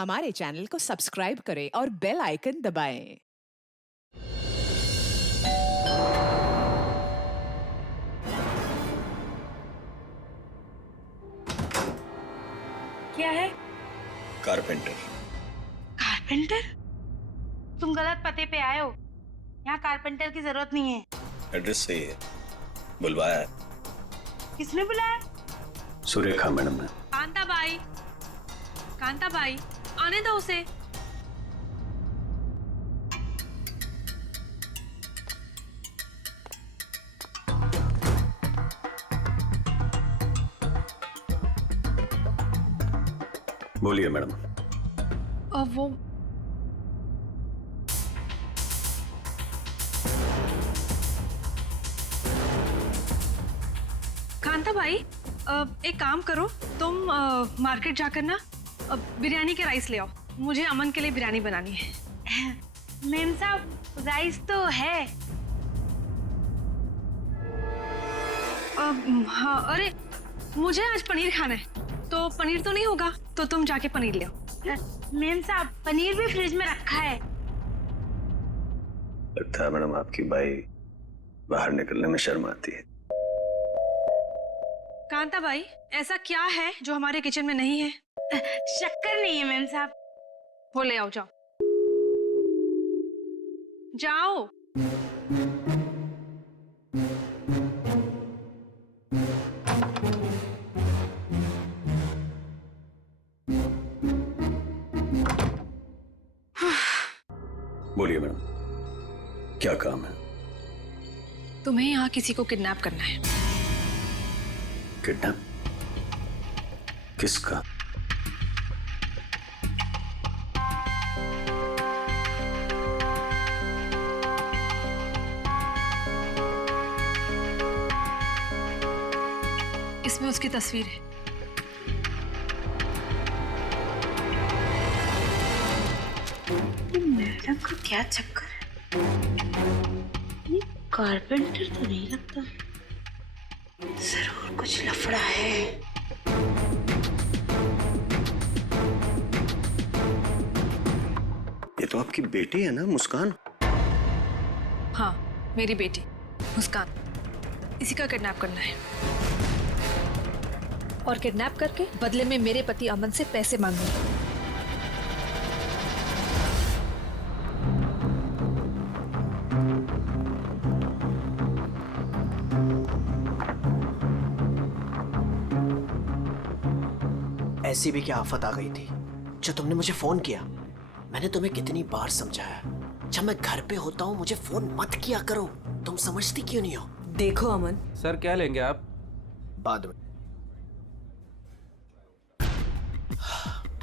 हमारे चैनल को सब्सक्राइब करें और बेल आइकन दबाएं। क्या है? कारपेंटर। कारपेंटर? तुम गलत पते पे आए हो। यहाँ कारपेंटर की जरूरत नहीं है। एड्रेस सही है, बुलवाया है। किसने बुलाया? सुरेखा मैडम ने। कांता बाई, आने दो उसे। बोलिए मैडम। वो कांता बाई, एक काम करो, तुम मार्केट जाकर ना बिरयानी के राइस ले आओ। मुझे अमन के लिए बिरयानी बनानी है। मैम साहब, राइस तो है। हाँ, अरे मुझे आज पनीर खाना है, तो पनीर तो नहीं होगा, तो तुम जाके पनीर ले आओ। मैम साहब, पनीर भी फ्रिज में रखा है। लगता है मैडम आपकी बाई बाहर निकलने में शर्म आती है। कांता बाई, ऐसा क्या है जो हमारे किचन में नहीं है? शक्कर नहीं है मैम साहब। वो ले आओ, जाओ जाओ। बोलिए मैडम, क्या काम है? तुम्हें यहाँ किसी को किडनैप करना है। किडनैप? किसका? इसमें उसकी तस्वीर है। मैडम का क्या चक्कर है? ये कारपेंटर तो नहीं लगता। जरूर कुछ लफड़ा है। ये तो आपकी बेटी है ना, मुस्कान? हाँ, मेरी बेटी मुस्कान, इसी का किडनैप करना है। और किडनैप करके बदले में मेरे पति अमन से पैसे मांगूंगी। ऐसी भी क्या आफत आ गई थी जो तुमने मुझे फोन किया? मैंने तुम्हें कितनी बार समझाया, जब मैं घर पे होता हूँ मुझे फोन मत किया करो। तुम समझती क्यों नहीं हो? देखो अमन, सर क्या लेंगे आप? बाद में।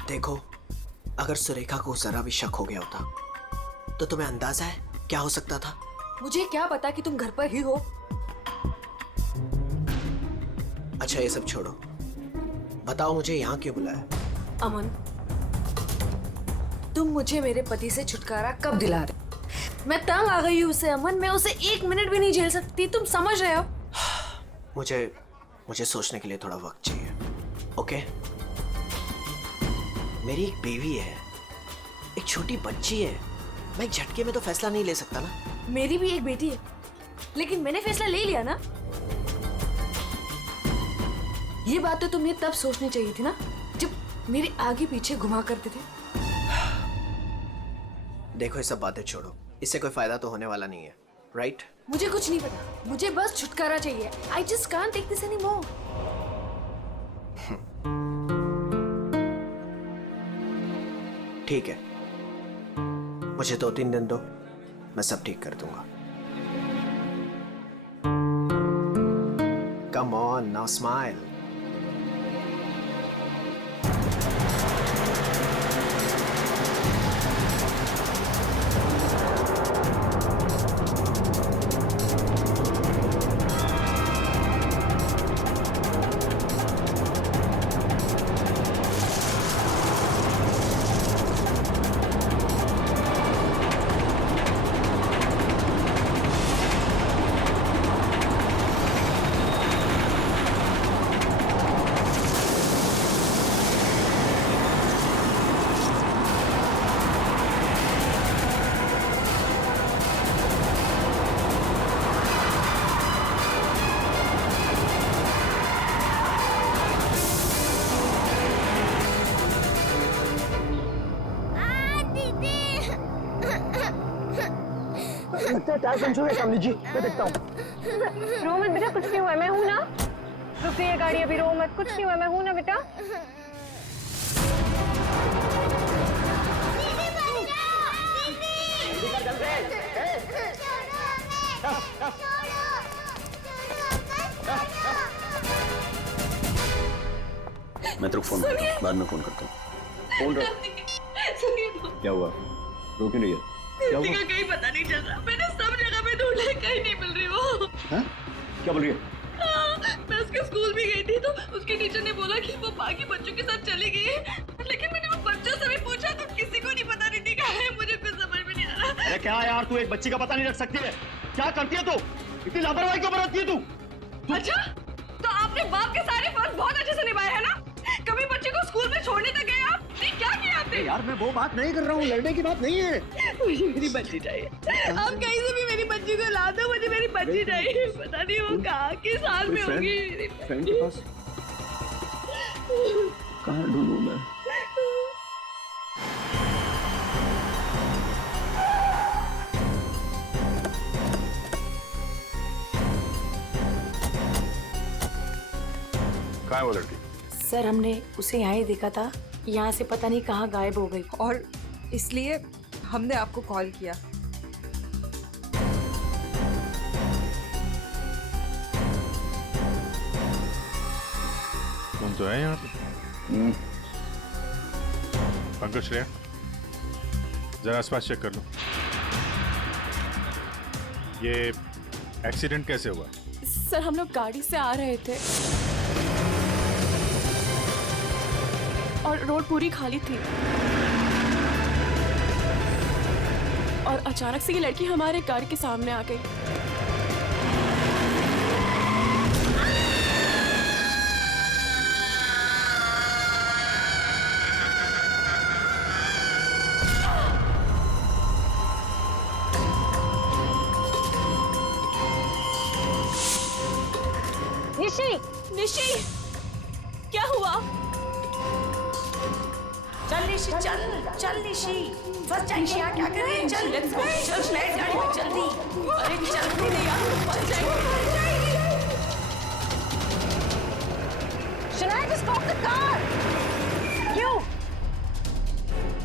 देखो, अगर सुरेखा को जरा भी शक हो गया होता तो तुम्हें अंदाजा है क्या हो सकता था? मुझे क्या पता कि तुम घर पर ही हो। अच्छा ये सब छोड़ो, बताओ मुझे यहाँ क्यों बुलाया? अमन, तुम मुझे मेरे पति से छुटकारा कब दिला रहे? मैं तंग आ गई हूँ उससे अमन, मैं उसे 1 मिनट भी नहीं झेल सकती, तुम समझ रहे हो? मुझे सोचने के लिए थोड़ा वक्त चाहिए, ओके? मेरी एक बेबी है, एक छोटी बच्ची है। मैं एक झटके में तो फैसला नहीं ले सकता ना। मेरी भी एक बेटी है, लेकिन मैंने फैसला ले लिया ना। ये बात तो तुम्हें तब सोचनी चाहिए थी ना, जब मेरे आगे पीछे घुमा करते थे। देखो ये सब बातें छोड़ो, इससे कोई फायदा तो होने वाला नहीं है, राइट? मुझे कुछ नहीं पता, मुझे बस छुटकारा चाहिए। I just can't take this anymore. ठीक है, मुझे 2-3 दिन दो, मैं सब ठीक कर दूंगा। Come on, now smile. लगता है टायर पंचर है सामने जी, मैं देखता हूँ। रो मत बेटा, कुछ नहीं हुआ, मैं हूं ना। रुक गई है गाड़ी, अभी रो मत, कुछ नहीं हुआ, मैं हूं ना बेटा। मैं तेरे को फोन करता हूँ, बाद में फोन करता हूँ। फोन रख। क्या हुआ? रो क्यों नहीं है? क्या हुआ? कहीं पता नहीं चल रहा, मैंने सब जगह पे ढूंढा, कहीं नहीं मिल रही वो। हाँ? क्या बोल रही है? मैं उसके स्कूल भी गई थी तो उसके टीचर ने बोला कि वो बाकी बच्चों के साथ चली गई है, लेकिन मैंने वो बच्चों से भी पूछा तो किसी को नहीं पता, नहीं कहा है। मुझे कुछ समझ में नहीं आ रहा। अरे क्या यार, तू एक बच्ची का पता नहीं रख सकती है? क्या करती है तू? इतनी लापरवाही क्यों बरतती है तू? अच्छा, तो आपने बाप के सारे फर्ज बहुत अच्छे से निभाए हैं ना? कभी बच्चे को स्कूल में छोड़ने तक गए आप? नहीं, क्या किया आपने? यार मैं वो बात नहीं कर रहा हूँ, लड़ने की बात नहीं है। मुझे मेरी बच्ची चाहिए। आप कहीं से भी मेरी बच्ची को ला दो, मुझे मेरी बच्ची चाहिए। पता नहीं वो कहाँ किस हाल में होगी। फ्रेंड के पास कहाँ ढूंढूं मैं? कहाँ है वो लड़की? सर हमने उसे यहाँ ही देखा था, यहाँ से पता नहीं कहाँ गायब हो गई। और इसलिए हमने आपको कॉल किया। तुम तो है यहाँ पे। पंकज, श्रेया, जरा आसपास चेक कर लो। ये एक्सीडेंट कैसे हुआ? सर हम लोग गाड़ी से आ रहे थे और रोड पूरी खाली थी और अचानक से ये लड़की हमारे कार के सामने आ गई। निशी, निशी, क्या हुआ? चल निशी, चल निशी, फंस जाएंगे यहाँ, क्या करें? चल लेट्स गो, चल बैठ गाड़ी में जल्दी। अरे जल्दी नहीं यार, फंस जाएंगे। Shanaya, just stop the car। क्यों?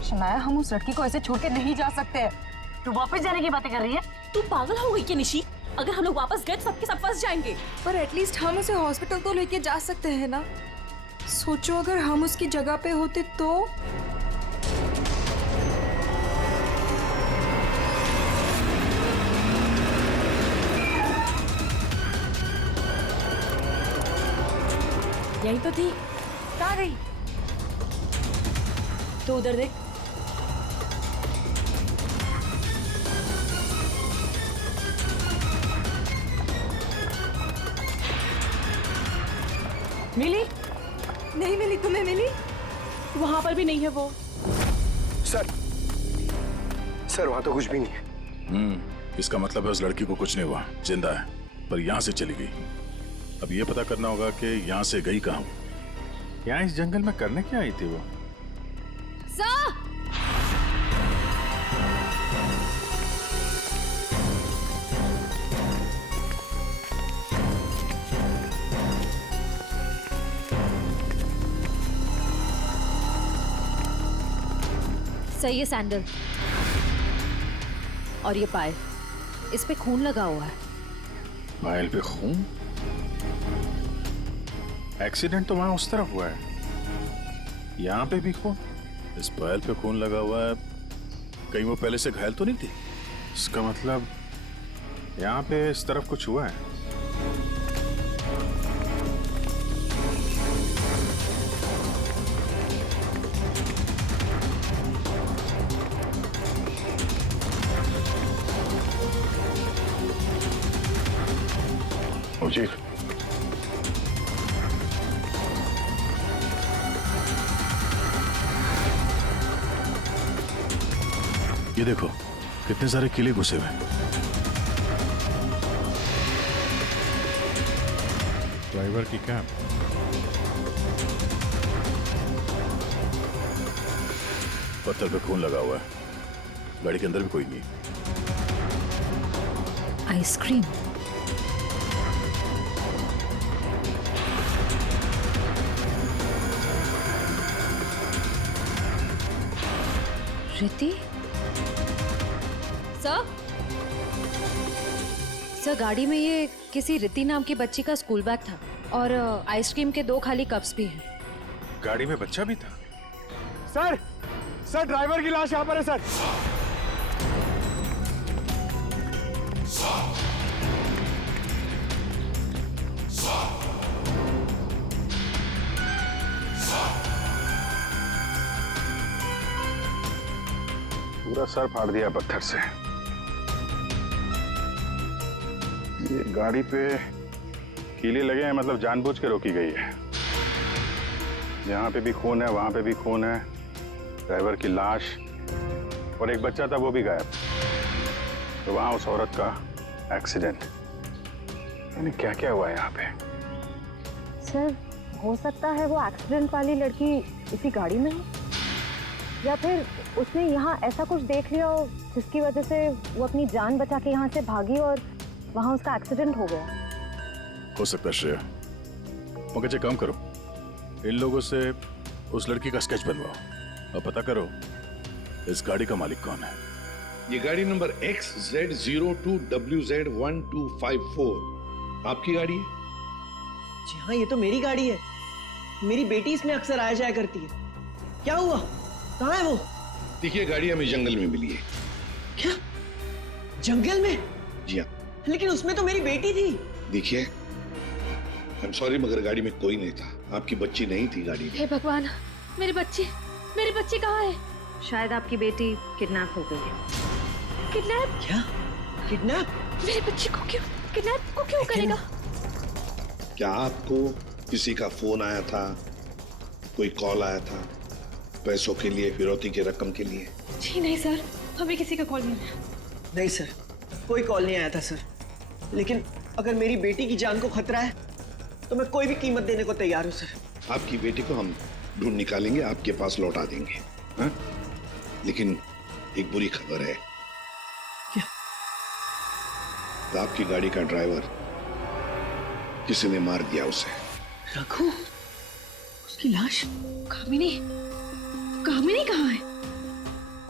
शनाया, हम उस लड़की को ऐसे छोड़ के नहीं जा सकते। तू वापस जाने की बातें कर रही है? तू पागल हो गई क्या निशी? अगर हम लोग वापस गए तो सबके सब फंस जाएंगे। पर एटलीस्ट हम उसे हॉस्पिटल तो लेके जा सकते हैं ना। सोचो अगर हम उसकी जगह पे होते तो। यही तो थी। कहाँ गई? तो उधर देख। मिली? नहीं मिली, तुम्हें मिली? वहां पर भी नहीं है वो। सर वहाँ तो कुछ भी नहीं है। इसका मतलब है उस लड़की को कुछ नहीं हुआ, जिंदा है, पर यहाँ से चली गई। अब ये पता करना होगा कि यहाँ से गई कहाँ। यहाँ इस जंगल में करने क्या आई थी वो? सही है सैंडल। और ये पायल, इस पे खून लगा हुआ है। पायल पे खून? एक्सीडेंट तो वहां उस तरफ हुआ है, यहाँ पे भी खून। इस पायल पे खून लगा हुआ है, कहीं वो पहले से घायल तो नहीं थी? इसका मतलब यहाँ पे इस तरफ कुछ हुआ है। जी ये देखो कितने सारे किले घुसे हुए हैं। ड्राइवर की कैब। पत्थर पे खून लगा हुआ है, गाड़ी के अंदर भी कोई नहीं। आइसक्रीम। रिति? सर गाड़ी में ये किसी रिति नाम की बच्ची का स्कूल बैग था और आइसक्रीम के 2 खाली कप्स भी हैं। गाड़ी में बच्चा भी था? सर सर ड्राइवर की लाश यहाँ पर है सर। पूरा सर फाड़ दिया पत्थर से। ये गाड़ी पे कीले लगे हैं, मतलब जानबूझ के रोकी गई है। यहाँ पे भी खून है, वहां पे भी खून है, ड्राइवर की लाश और एक बच्चा था वो भी गायब। तो वहां उस औरत का एक्सीडेंट। यानी क्या क्या हुआ है यहाँ पे? सर हो सकता है वो एक्सीडेंट वाली लड़की इसी गाड़ी में हो, या फिर उसने यहाँ ऐसा कुछ देख लिया हो जिसकी वजह से वो अपनी जान बचा के यहाँ से भागी और वहाँ उसका एक्सीडेंट हो गया। हो सकता है श्रेया। मगर काम करो, इन लोगों से उस लड़की का स्केच बनवाओ और पता करो इस गाड़ी का मालिक कौन है। ये गाड़ी नंबर XZ02WZ1254 आपकी गाड़ी है? जी हाँ, ये तो मेरी गाड़ी है। मेरी बेटी इसमें अक्सर आया जाया करती है। क्या हुआ? कहाँ है वो? देखिए, गाड़ी हमें जंगल में मिली है। क्या? जंगल में? जी हाँ। लेकिन उसमें तो मेरी बेटी थी। देखिए, आई एम सॉरी मगर गाड़ी में कोई नहीं था। आपकी बच्ची नहीं थी गाड़ी में। हे भगवान, मेरी बच्ची कहाँ है? शायद आपकी बेटी किडनैप हो गई है। किडनैप? क्या? किडनैप? मेरी बच्ची को क्यों करेगा? क्या आपको किसी का फोन आया था, कोई कॉल आया था पैसों के लिए, फिरौती की रकम के लिए? जी नहीं सर, हमें किसी का कॉल नहीं आया। नहीं सर, कोई कॉल नहीं आया था सर। लेकिन अगर मेरी बेटी की जान को खतरा है तो मैं कोई भी कीमत देने को तैयार हूँ सर। आपकी बेटी को हम ढूंढ निकालेंगे, आपके पास लौटा देंगे। हाँ? लेकिन एक बुरी खबर है। क्या? आपकी गाड़ी का ड्राइवर किसी ने मार दिया उसे। रघु? उसकी लाश? कामिनी कहाँ है?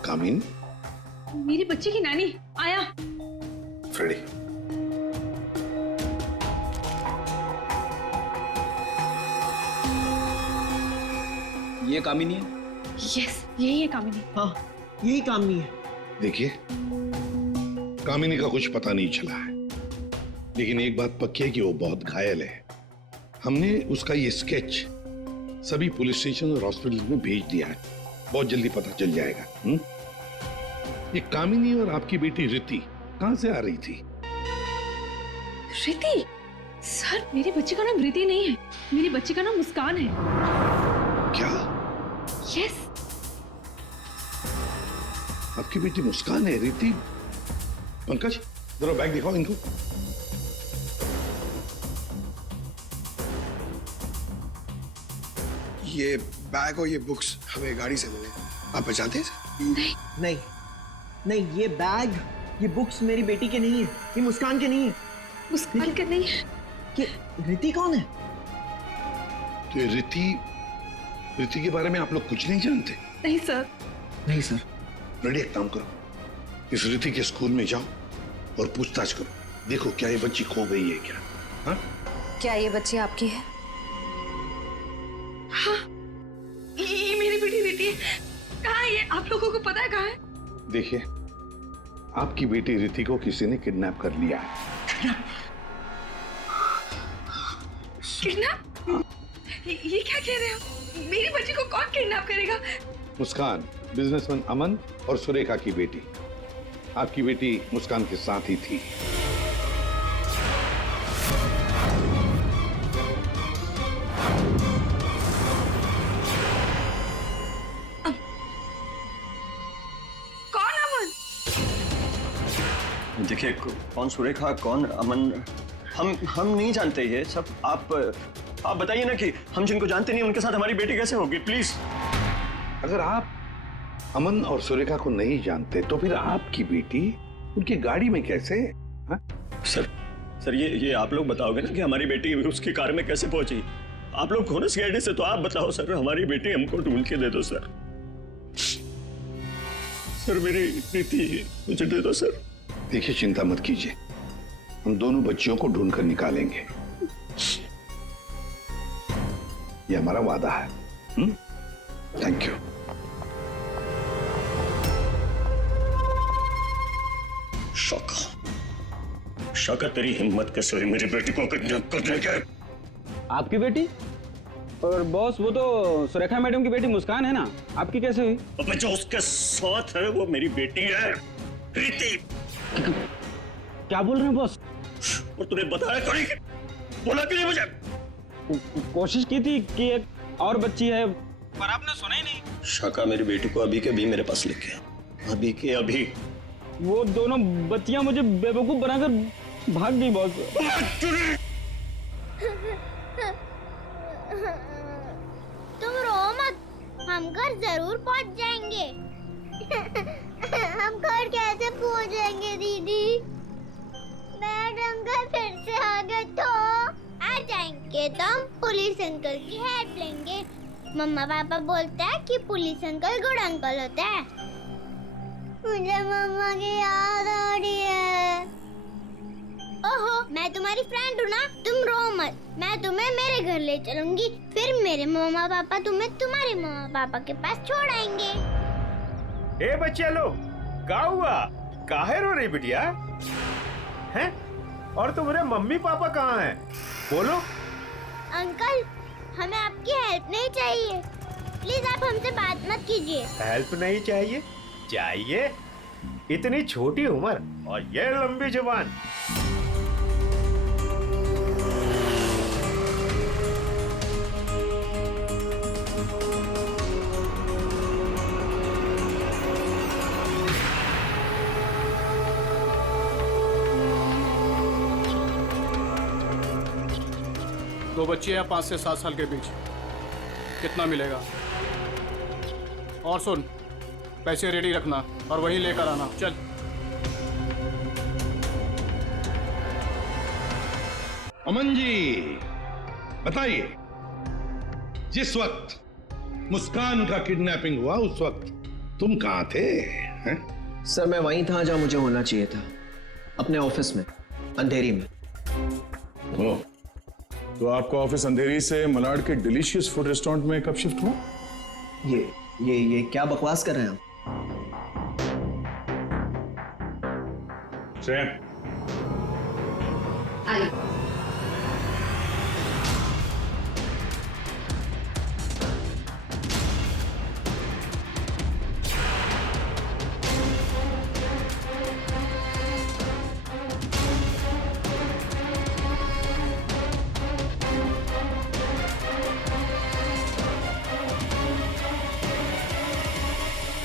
कामिनी? मेरी बच्ची की नानी आया। फ्रेडी, ये कामिनी है? यस, यही है कामिनी। हाँ, यही कामिनी है। देखिए, कामिनी का कुछ पता नहीं चला है, लेकिन एक बात पक्की है कि वो बहुत घायल है। हमने उसका ये स्केच सभी पुलिस स्टेशन और हॉस्पिटल में भेज दिया है। बहुत जल्दी पता चल जाएगा। ये कामिनी और आपकी बेटी रिति कहां से आ रही थी? रिति? सर, मेरी बच्ची का नाम रिति नहीं है, मेरी बच्ची का नाम मुस्कान है। क्या? यस। आपकी बेटी मुस्कान है? रिति? पंकज, जरा बैग दिखाओ इनको। ये बैग और ये बुक्स हमें गाड़ी से मिले। आप पहचानते हैं? नहीं, ये बैग, ये बुक्स मेरी बेटी के नहीं है, ये मुस्कान के नहीं है। मुस्कान के नहीं है? ये रिति कौन है? तो ये रिति के बारे में आप लोग कुछ नहीं जानते? नहीं सर। रेडी, एक काम करो, इस रिति के स्कूल में जाओ और पूछताछ करो। देखो क्या ये बच्ची खो गई है क्या? हाँ? क्या ये बच्ची आपकी है? हाँ, ये मेरी बेटी रिति है। कहाँ है ये? आप लोगों को पता है कहाँ है? देखिए, आपकी बेटी रिति को किसी ने किडनैप कर लिया है। किडनैप? ये क्या कह रहे हो? मेरी बच्ची को कौन किडनैप करेगा? मुस्कान, बिजनेसमैन अमन और सुरेखा की बेटी। आपकी बेटी मुस्कान के साथ ही थी। कौन अमन? देखिए, कौन सुरेखा, कौन अमन, हम नहीं जानते ये सब। आप बताइए ना कि हम जिनको जानते नहीं उनके साथ हमारी बेटी कैसे होगी, प्लीज। अगर आप अमन और सुरेखा को नहीं जानते तो फिर आपकी बेटी उनकी गाड़ी में कैसे? हाँ? सर ये आप लोग बताओगे ना कि हमारी बेटी उसकी कार में कैसे पहुंची? आप लोग हो ना सीआईडी से, तो आप बताओ सर, हमारी बेटी हमको ढूंढ के दे दो सर। सर मेरी प्रीति मुझे दे दो सर। देखिए चिंता मत कीजिए, हम दोनों बच्चियों को ढूंढ कर निकालेंगे, ये हमारा वादा है। Thank you. शौका तेरी हिम्मत कैसे हुई मेरी बेटी को किडनैप करने के? आपकी बेटी? और बॉस वो तो सुरेखा मैडम की बेटी मुस्कान है ना, आपकी कैसे हुई? अबे जो उसके साथ है वो मेरी बेटी है, प्रीति। क्या बोल रहे हैं बॉस? और तूने बताया क्यों नहीं? बोला क्यों नहीं मुझे? कोशिश की थी कि एक और बच्ची है, पर आपने सुना ही नहीं। शौका मेरी बेटी को अभी के अभी मेरे पास लेके, अभी के अभी। वो दोनों बच्चियां मुझे बेवकूफ बनाकर भाग गई बॉस। तुम रो मत, हम घर जरूर पहुंच जाएंगे। हम घर कैसे पहुंचेंगे दीदी? मैडम घर फिर से आ गए तो आ जाएंगे तो हम पुलिस अंकल की हेल्प लेंगे। मम्मा पापा बोलते हैं कि पुलिस अंकल गुड अंकल होते हैं। मुझे मम्मा की याद आ रही है। ओहो, मैं तुम्हारी फ्रेंड हूँ ना, तुम रो मत, मैं तुम्हें मेरे घर ले चलूंगी, फिर मेरे मम्मा पापा तुम्हें तुम्हारे मम्मा पापा के पास छोड़ आएंगे। ए बच्चे लो, क्या हुआ? काहे रो रही बिटिया? हैं? और तुम्हारे मम्मी पापा कहाँ हैं? बोलो। अंकल, हमें आपकी हेल्प नहीं चाहिए, प्लीज आप हमसे बात मत कीजिए। हेल्प नहीं चाहिए? चाहिए? इतनी छोटी उम्र और ये लंबी जुबान। दो बच्चे हैं 5 से 7 साल के बीच, कितना मिलेगा? और सुन, पैसे रेडी रखना और वहीं लेकर आना। चल। अमन जी बताइए, जिस वक्त मुस्कान का किडनैपिंग हुआ उस वक्त तुम कहाँ थे? हैं? सर मैं वहीं था जहाँ मुझे होना चाहिए था, अपने ऑफिस में, अंधेरी में। ओह, तो आपका ऑफिस अंधेरी से मलाड के डिलीशियस फूड रेस्टोरेंट में कब शिफ्ट हुआ? ये क्या बकवास कर रहे हैं आप? आई।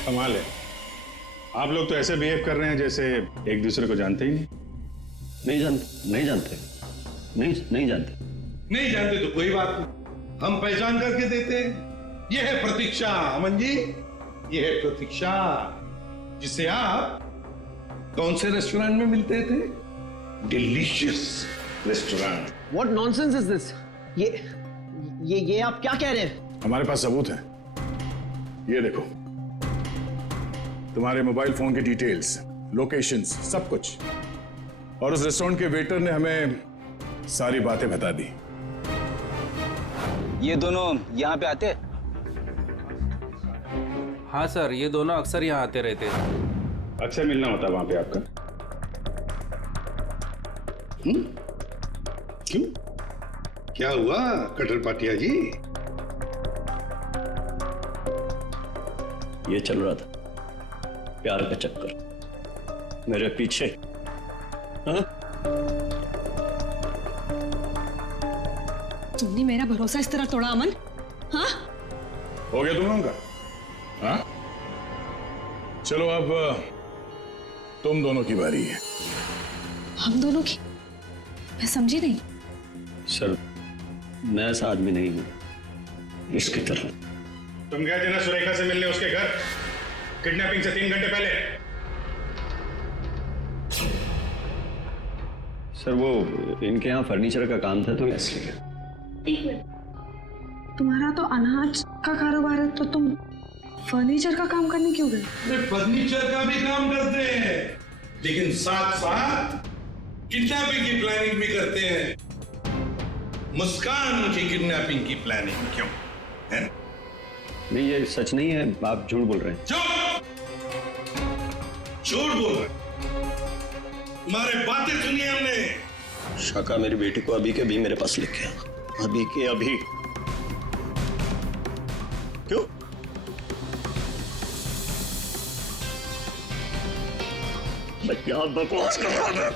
कमाल है, आप लोग तो ऐसे बिहेव कर रहे हैं जैसे एक दूसरे को जानते ही नहीं। नहीं जानते। नहीं जानते तो कोई बात नहीं, हम पहचान करके देते हैं। यह है प्रतीक्षा अमन जी, यह है प्रतीक्षा, जिसे आप कौन से रेस्टोरेंट में मिलते थे? Delicious restaurant. What nonsense is this? ये आप क्या कह रहे हैं? हमारे पास सबूत है, ये देखो, तुम्हारे मोबाइल फोन की डिटेल्स, लोकेशंस, सब कुछ। और उस रेस्टोरेंट के वेटर ने हमें सारी बातें बता दी। ये दोनों यहाँ पे आते? हाँ सर, ये दोनों अक्सर यहाँ आते रहते हैं। अक्सर मिलना होता है वहां पे आपका? क्यों, क्या हुआ कटर पाटिया जी? ये चल रहा था प्यार का चक्कर मेरे पीछे। हाँ? तुमने मेरा भरोसा इस तरह तोड़ा अमन? हाँ? हो गया तुम लोगों का? हाँ? चलो अब तुम दोनों की बारी है। हम दोनों की? मैं समझी नहीं। सर मैं ऐसा आदमी नहीं हूं इसकी तरह। तुम गए थे ना सुरेखा से मिलने उसके घर किडनैपिंग से 3 घंटे पहले? सर वो इनके यहाँ फर्नीचर का काम था तो इसलिए। एक मिनट, तुम्हारा तो अनाज का कारोबार है तो तुम फर्नीचर का काम करने क्यों गए? फर्नीचर का भी काम करते हैं, लेकिन साथ साथ किडनैपिंग की प्लानिंग भी करते हैं। मुस्कान की किडनैपिंग की प्लानिंग क्यों है? नहीं ये सच नहीं है, आप झूठ बोल रहे हैं। झूठ बोल रहे हैं? तुम्हारे बातें सुनी हमने। शाका मेरी बेटी को अभी के अभी मेरे पास लेके आ, अभी के अभी। क्यों? मैं क्या बकवास कर रहा था?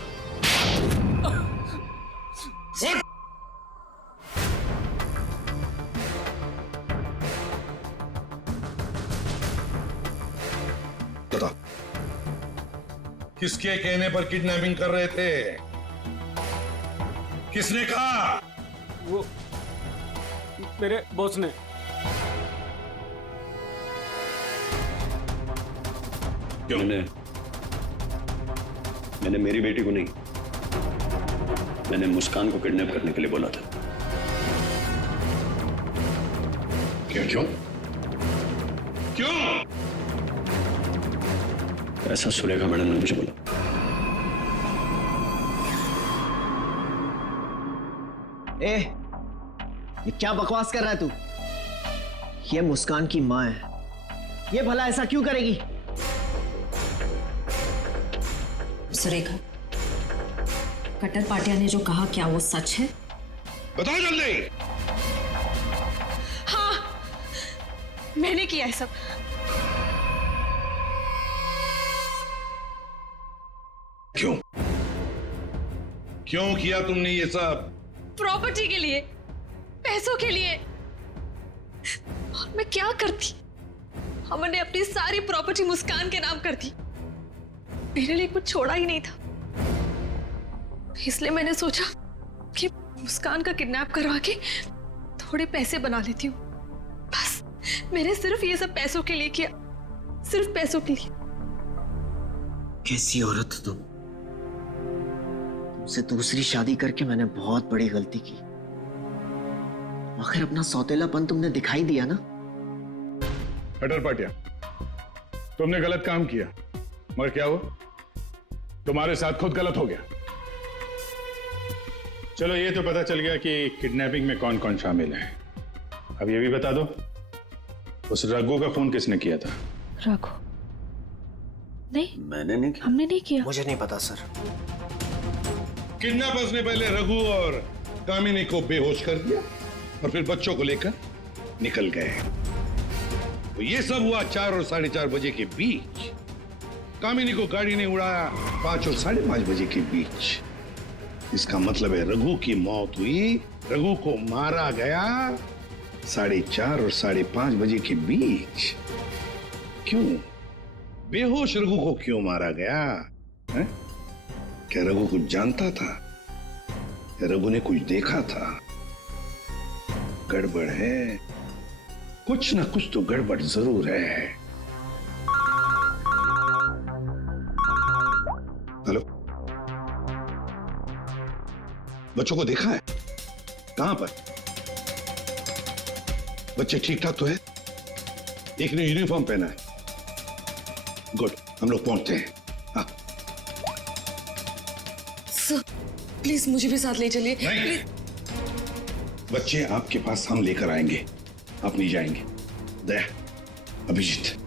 बता, किसके कहने पर किडनैपिंग कर रहे थे? किसने कहा? वो मेरे बॉस ने। क्यों? मैंने मेरी बेटी को नहीं, मैंने मुस्कान को किडनैप करने के लिए बोला था। क्यों? क्यों? ऐसा सुरेखा मैडम ने मुझे बोला। ए, ये क्या बकवास कर रहा है तू? ये मुस्कान की माँ है, ये भला ऐसा क्यों करेगी? सुरेखा, कट्टर पाटिया ने जो कहा क्या वो सच है? बताओ जल्दी। हाँ, मैंने किया है सब। क्यों? क्यों किया तुमने ये सब? प्रॉपर्टी के लिए, पैसों के लिए। और मैं क्या करती? हमने अपनी सारी प्रॉपर्टी मुस्कान के नाम कर दी। मेरे लिए कुछ छोड़ा ही नहीं था, इसलिए मैंने सोचा कि मुस्कान का किडनैप करवा के थोड़े पैसे बना लेती हूँ। बस मैंने सिर्फ ये सब पैसों के लिए किया, सिर्फ पैसों के लिए। कैसी औरत हो तुम? तुमसे दूसरी शादी करके मैंने बहुत बड़ी गलती की। आखिर अपना सौतेलापन तुमने दिखाई दिया ना। कट्टर पाटिया, तुमने गलत काम किया, मगर क्या हुआ? तुम्हारे साथ खुद गलत हो गया। चलो ये तो पता चल गया कि किडनैपिंग में कौन कौन शामिल है। अब ये भी बता दो, उस रघु का खून किसने किया था? रघु? नहीं, मैंने नहीं किया। हमने नहीं किया। मुझे नहीं पता सर। किडनैपर्स ने पहले रघु और कामिनी को बेहोश कर दिया और फिर बच्चों को लेकर निकल गए। तो ये सब हुआ 4 और 4:30 बजे के बीच। कामिनी को गाड़ी ने उड़ाया 5 और 5:30 बजे के बीच। इसका मतलब है रघु की मौत हुई, रघु को मारा गया 4:30 और 5:30 बजे के बीच। क्यों? बेहोश रघु को क्यों मारा गया है? क्या रघु कुछ जानता था या रघु ने कुछ देखा था? गड़बड़ है, कुछ ना कुछ तो गड़बड़ जरूर है। हेलो, बच्चों को देखा है? कहां पर? बच्चे ठीक ठाक तो है? एक ने यूनिफॉर्म पहना है। गुड, हम लोग पहुंचते हैं। हाँ। सर, प्लीज मुझे भी साथ ले चलिए। नहीं, बच्चे आपके पास हम लेकर आएंगे, आप नहीं जाएंगे। दया, अभिजीत,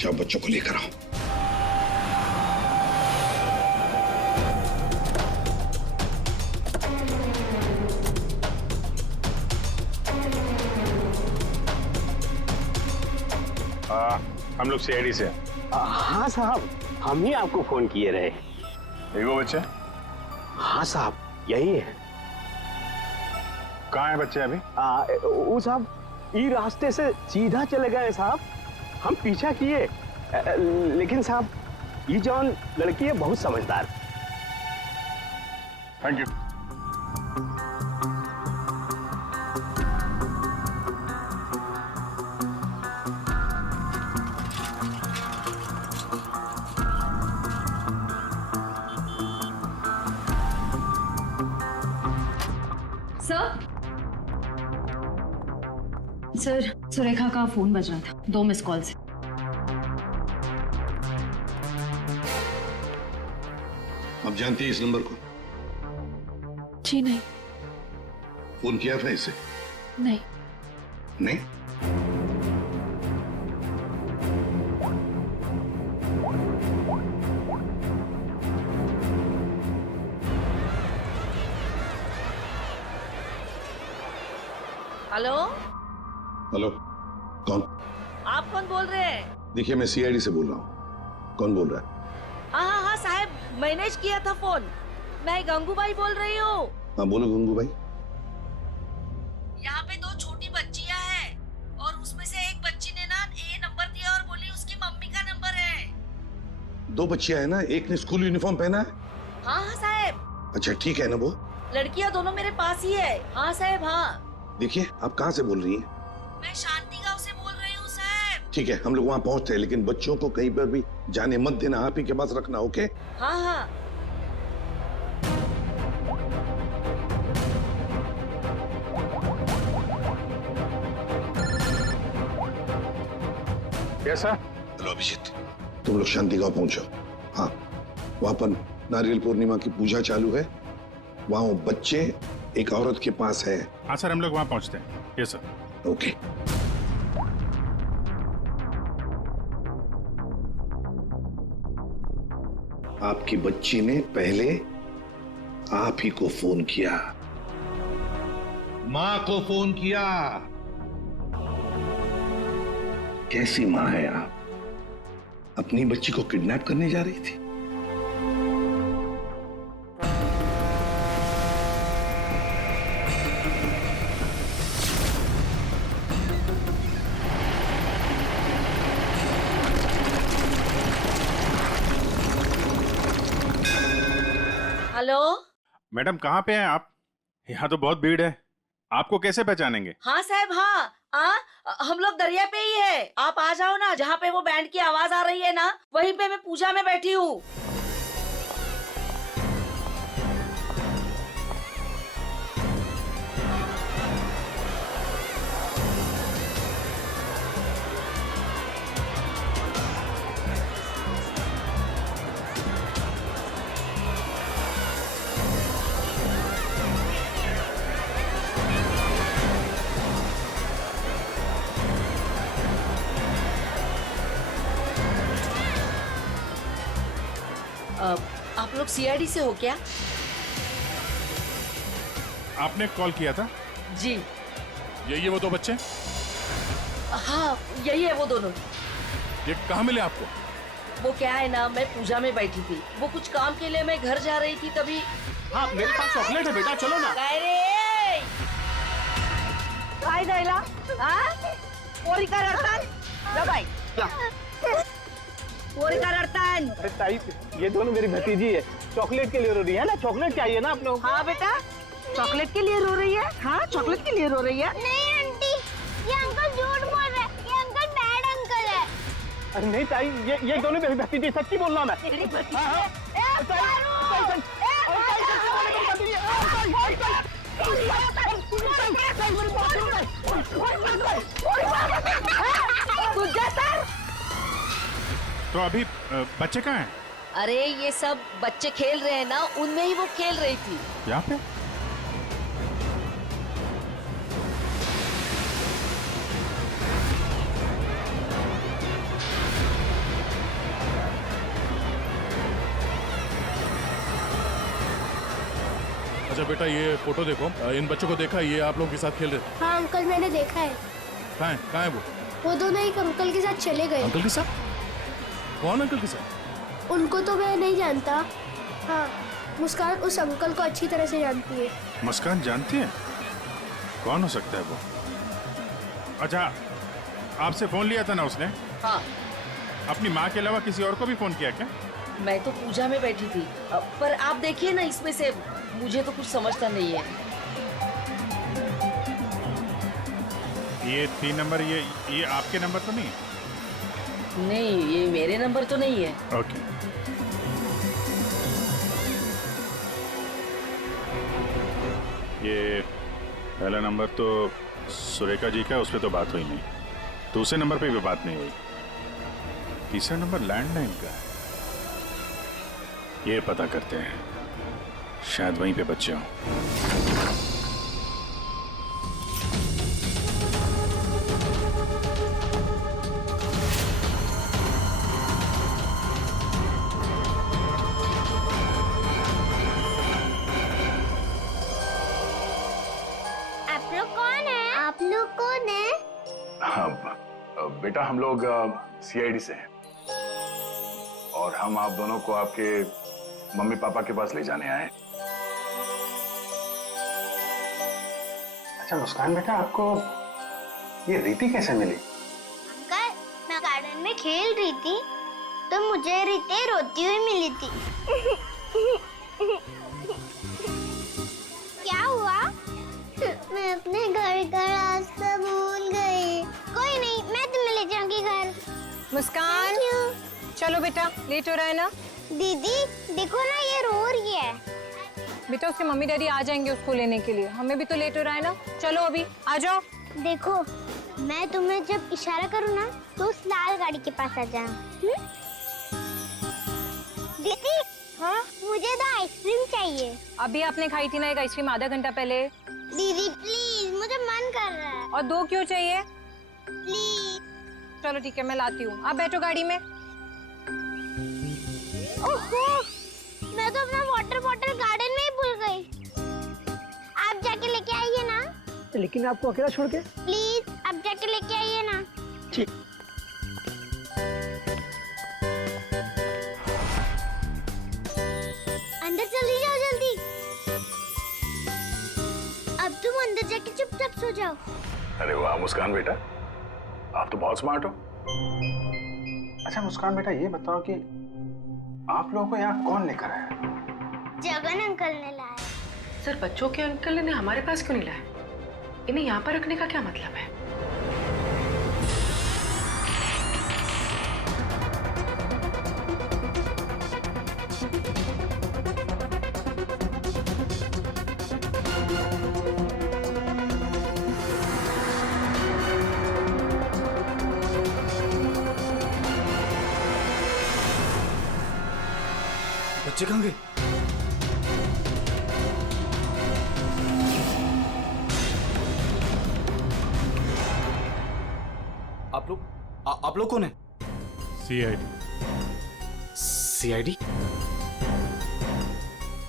जाओ बच्चों को लेकर आओ। हम लोग सीआईडी से। हाँ साहब, हम ही आपको फोन किए रहे। यही वो बच्चे? हाँ साहब, यही है। कहाँ है बच्चे अभी? वो साहब ये रास्ते से सीधा चले गए साहब। हम पीछा किए, लेकिन साहब ये जौन लड़की है बहुत समझदार। Thank you. सर सुरेखा का फोन बज रहा था, 2 मिस कॉल से। आप जानती है इस नंबर को? जी नहीं। फोन किया था इसे? नहीं। नहीं? हेलो, हेलो, कौन? आप कौन बोल रहे हैं? देखिए मैं सीआईडी से बोल रहा हूँ। कौन बोल रहा है? हाँ साहब, मैंने किया था फोन। मैं गंगूबाई बोल रही हूँ। हाँ बोलो गंगूबाई। यहाँ पे 2 छोटी बच्चियाँ हैं और उसमें से एक बच्ची ने ना ये नंबर दिया और बोली उसकी मम्मी का नंबर है। 2 बच्चियां हैं ना, एक ने स्कूल यूनिफॉर्म पहना है? हाँ साहब। अच्छा ठीक है ना वो? लड़कियाँ दोनों मेरे पास ही है। हाँ साहब हाँ। देखिए आप कहाँ से बोल रही हैं? मैं शांति गांव से बोल रही हूँ साहब। ठीक है हम लोग वहाँ पहुँचते हैं, लेकिन बच्चों को कहीं पर भी जाने मत देना, आप ही के पास रखना। ओके? हाँ। कैसा? हेलो अभिजीत, तुम लोग शांति गांव पहुंचो। हाँ वहाँ पर नारियल पूर्णिमा की पूजा चालू है, वहाँ वो बच्चे एक औरत के पास है। हाँ सर, हम लोग वहाँ पहुँचते हैं। Yes sir. ओके। आपकी बच्ची ने पहले आप ही को फोन किया, माँ को फोन किया। कैसी माँ है आप? अपनी बच्ची को किडनैप करने जा रही थी? हेलो मैडम, कहाँ पे हैं आप? यहाँ तो बहुत भीड़ है, आपको कैसे पहचानेंगे? हाँ साहब हाँ, हम लोग दरिया पे ही है। आप आ जाओ ना, जहाँ पे वो बैंड की आवाज आ रही है ना, वहीं पे मैं पूजा में बैठी हूँ। आप लोग सीआईडी से हो क्या? आपने कॉल किया था? जी। यही है वो 2 बच्चे? हाँ यही है वो दोनों। ये कहाँ मिले आपको? वो क्या है ना, मैं पूजा में बैठी थी, वो कुछ काम के लिए मैं घर जा रही थी तभी। हाँ मेरे पास चॉकलेट है बेटा, चलो ना। काय जायला? हाँ? पोरी का रडतान? जा बाई। पोरी का रडतान? अरे ताई, ये दोनों मेरी भतीजी है, चॉकलेट के लिए रो रही है ना। चॉकलेट चाहिए ना आप लोग? हाँ बेटा, चॉकलेट के लिए रो रही है। हाँ चॉकलेट के लिए रो रही है। नहीं आंटी, ये अंकल झूठ बोल रहे हैं, ये अंकल बैड अंकल है। अरे नहीं ताई, ये दोनों मेरी भतीजी, सच्ची बोल रहा मैं। तो अभी बच्चे कहाँ हैं? अरे ये सब बच्चे खेल रहे हैं ना, उनमें ही वो खेल रही थी। यहाँ पे? अच्छा बेटा, ये फोटो देखो, इन बच्चों को देखा, ये आप लोगों के साथ खेल रहे थे? हाँ अंकल मैंने देखा है। कहाँ है वो दोनों एक अंकल के साथ चले गए। अंकल के साथ? कौन अंकल के साथ? उनको तो मैं नहीं जानता। हाँ मुस्कान उस अंकल को अच्छी तरह से जानती है। मुस्कान जानती है? कौन हो सकता है वो? अच्छा, आपसे फोन लिया था ना उसने? हाँ। अपनी माँ के अलावा किसी और को भी फोन किया क्या? मैं तो पूजा में बैठी थी, पर आप देखिए ना, इसमें से मुझे तो कुछ समझता नहीं है। ये 3 नंबर, ये आपके नंबर तो नहीं है? नहीं, ये मेरे नंबर तो नहीं है। ओके। ये पहला नंबर तो सुरेखा जी का उस पर तो बात हुई नहीं, दूसरे नंबर पे भी बात नहीं हुई, तीसरा नंबर लैंडलाइन का है। ये पता करते हैं, शायद वहीं पे बच्चे हों। आप लोग कौन है? आप लोग कौन है? हाँ बेटा, हम लोग सीआईडी से हैं और हम आप दोनों को आपके मम्मी पापा के पास ले जाने आए। अच्छा मुस्कान बेटा, आपको ये रीति कैसे मिली? अंकल, मैं गार्डन में खेल रही थी तो मुझे रीति रोती हुई मिली थी। क्या हुआ? मैं अपने घर का रास्ता भूल गई। कोई नहीं, मैं तुम्हें ले जाऊंगी घर। मुस्कान, चलो बेटा, लेट हो रहा है ना? दीदी देखो ना, ये रो रही है। बेटा उसके मम्मी डैडी आ जाएंगे उसको लेने के लिए, हमें भी तो लेट हो रहा है ना। चलो अभी आ जाओ। देखो, मैं तुम्हें जब इशारा करूँ ना तो उस लाल गाड़ी के पास आ जाना। दीदी, हाँ मुझे तो आइसक्रीम चाहिए। अभी आपने खाई थी ना एक आइसक्रीम आधा घंटा पहले। दीदी प्लीज, मुझे मन कर रहा है। और 2 क्यों चाहिए? प्लीज। चलो ठीक है, मैं लाती हूँ, आप बैठो गाड़ी में। ओहो, मैं तो अपना वाटर बॉटल गार्डन में ही भूल गई। आप जाके लेके आइए ना। लेकिन आपको अकेला छोड़ के? प्लीज, आप जाके लेके आइए ना। ठीक। अंदर चली जाओ जल्दी। अब तुम अंदर जाके चुपचाप सो जाओ। अरे वाह मुस्कान बेटा, आप तो बहुत स्मार्ट हो। अच्छा मुस्कान बेटा, ये बताओ कि आप लोगों को यहाँ कौन लेकर आया? जगन अंकल ने लाया। सर, बच्चों के अंकल ने हमारे पास क्यों नहीं लाया? इन्हें यहाँ पर रखने का क्या मतलब है? बच्चे कहाँ गए? आप लोग कौन है? सीआईडी। सीआईडी?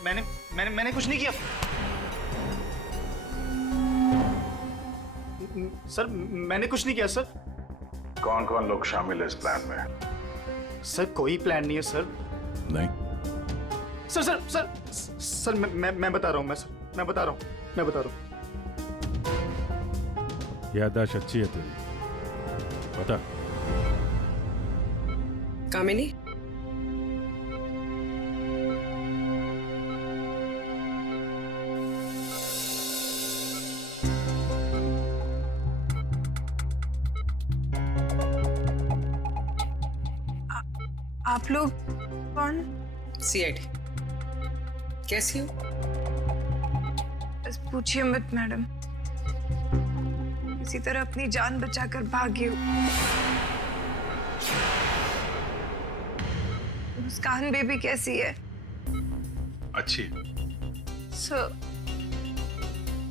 मैंने कुछ नहीं किया सर, मैंने कुछ नहीं किया सर। कौन कौन लोग शामिल है इस प्लान में? सर कोई प्लान नहीं है सर। नहीं सर सर सर सर मैं बता रहा हूँ, मैं बता रहा हूँ। याददाश्त अच्छी है तेरी, बता। कामिनी, आप लोग कौन? सीआईडी। कैसी हो? बस पूछिए मत मैडम, किसी तरह अपनी जान बचाकर भागी हूँ। मुस्कान बेबी कैसी है? अच्छी। सर,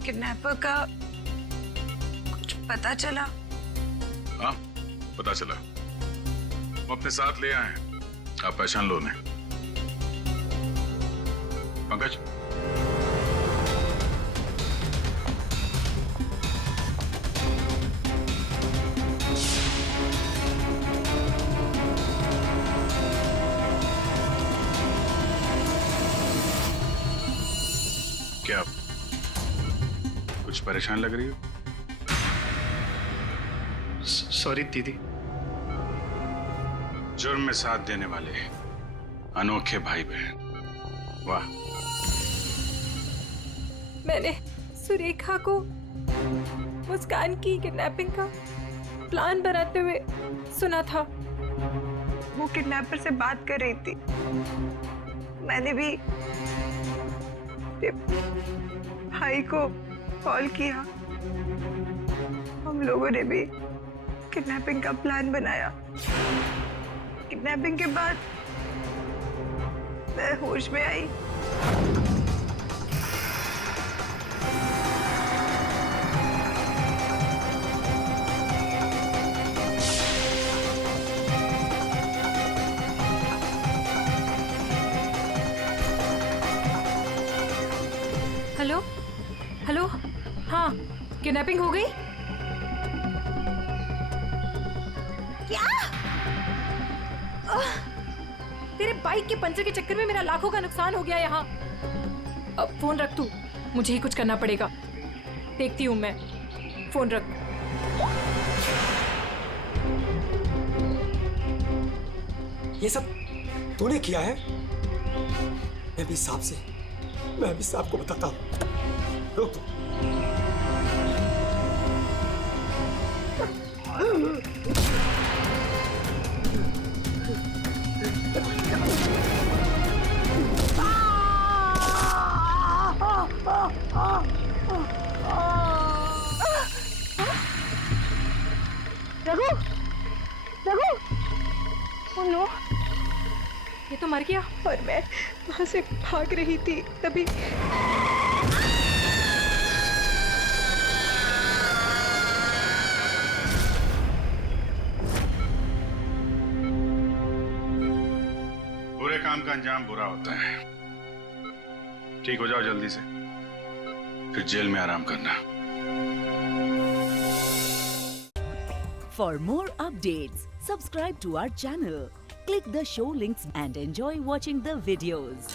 किडनैपर का कुछ पता चला? हाँ पता चला, वो अपने साथ ले आए हैं, आप पहचान लो उन्हें। पंकज, क्या कुछ परेशान लग रही हो? सॉरी दीदी। जुर्म में साथ देने वाले अनोखे भाई बहन, वाह। मैंने सुरेखा को मुस्कान की किडनैपिंग का प्लान बनाते हुए सुना था। वो किडनैपर से बात कर रही थी। मैंने भी भाई को कॉल किया, हम लोगों ने भी किडनैपिंग का प्लान बनाया। किडनैपिंग के बाद मैं होश में आई। हेलो हेलो, हाँ किडनैपिंग हो गई? क्या? तेरे बाइक के पंचर के चक्कर में मेरा लाखों का नुकसान हो गया यहाँ। अब फोन रख तू, मुझे ही कुछ करना पड़ेगा। देखती हूँ मैं, फोन रख। ये सब तूने किया है? मैं भी साहब को बताता हूँ। रुक तू। रघु, रघु, ओह नो, ये तो मर गया। और मैं वहां से भाग रही थी तभी। बुरे काम का अंजाम बुरा होता है। ठीक हो जाओ जल्दी से, फिर जेल में आराम करना। For more updates, subscribe to our channel, click the show links and enjoy watching the videos.